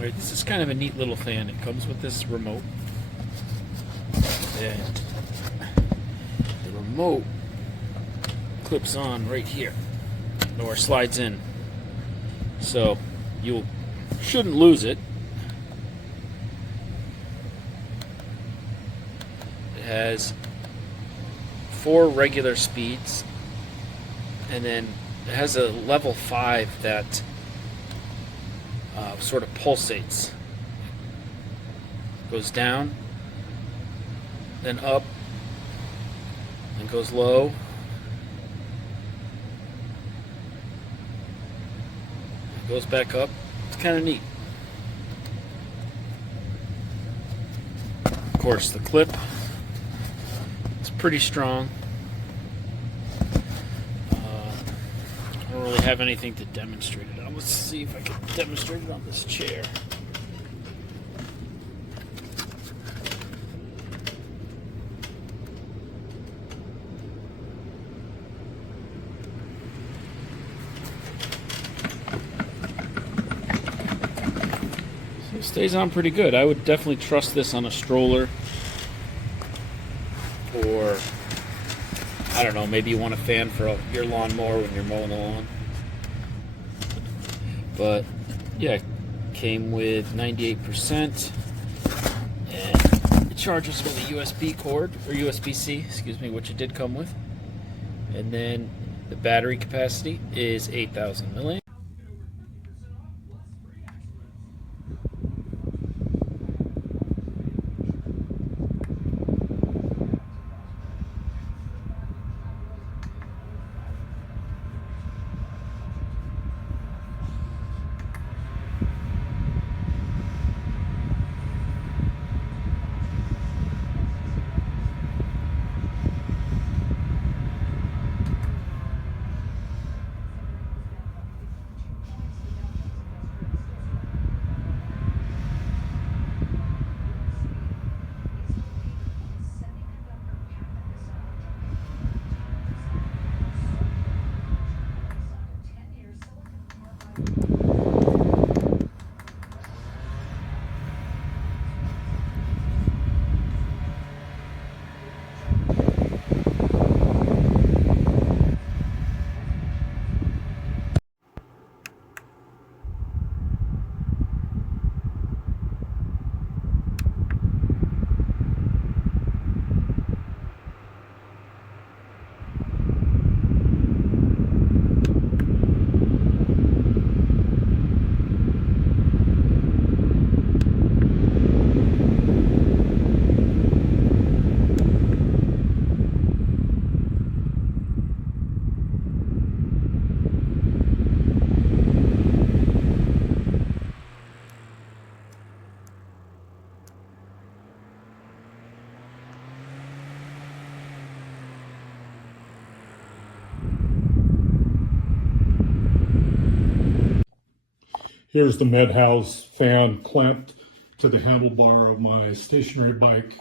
Right, this is kind of a neat little fan. It comes with this remote, and the remote clips on right here, or slides in. So you shouldn't lose it. It has 4 regular speeds, and then it has a level 5 that sort of pulsates. Goes down, then up, and goes low. Goes back up. It's kind of neat. Of course, the clip, it's pretty strong. I don't really have anything to demonstrate it on. Let's see if I can demonstrate it on this chair. So it stays on pretty good. I would definitely trust this on a stroller, or I don't know, maybe you want a fan for your lawnmower when you're mowing the lawn. But yeah, it came with 98%, and it charges with a USB cord, or USB-C, excuse me, which it did come with. And then the battery capacity is 8,000 milliamps. Here's the Medhouse fan clamped to the handlebar of my stationary bike,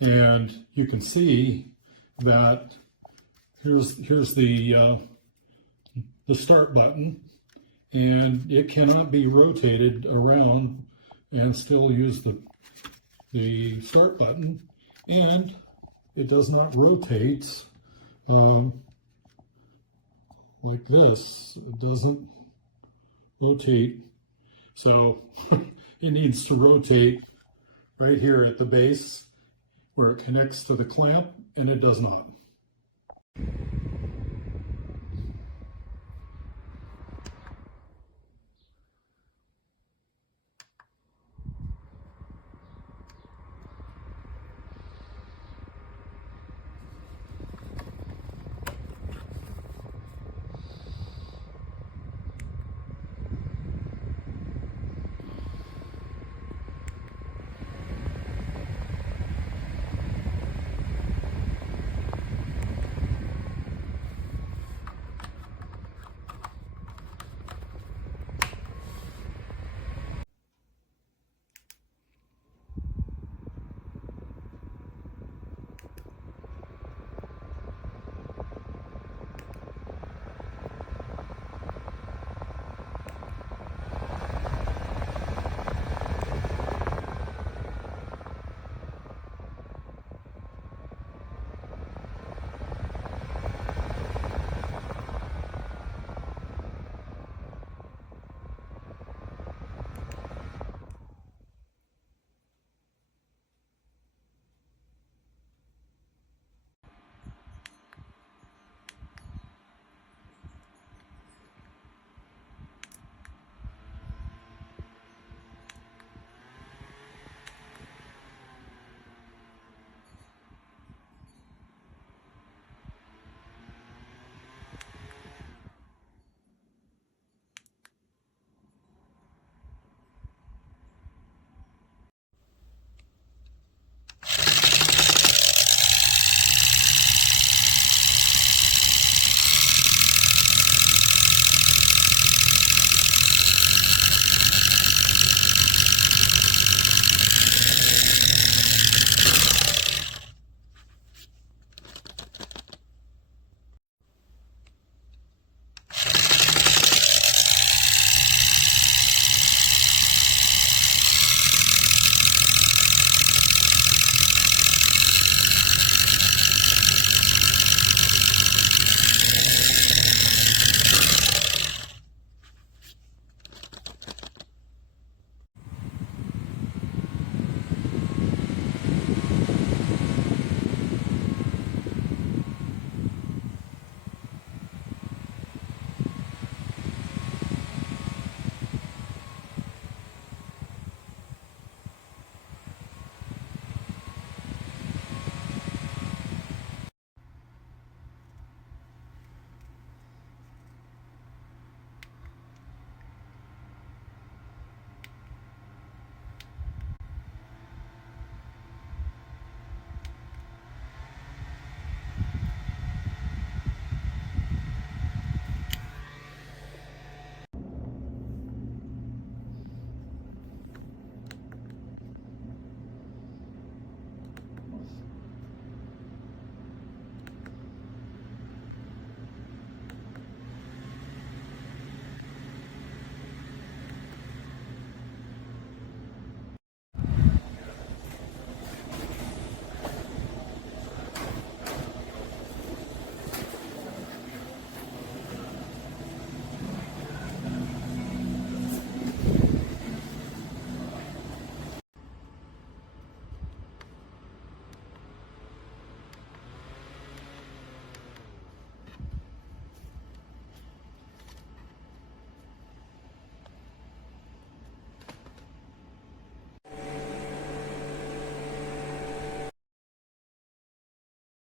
and you can see that here's the start button, and it cannot be rotated around and still use the start button, and it does not rotate like this. It doesn't rotate. So it needs to rotate right here at the base where it connects to the clamp, and it does not.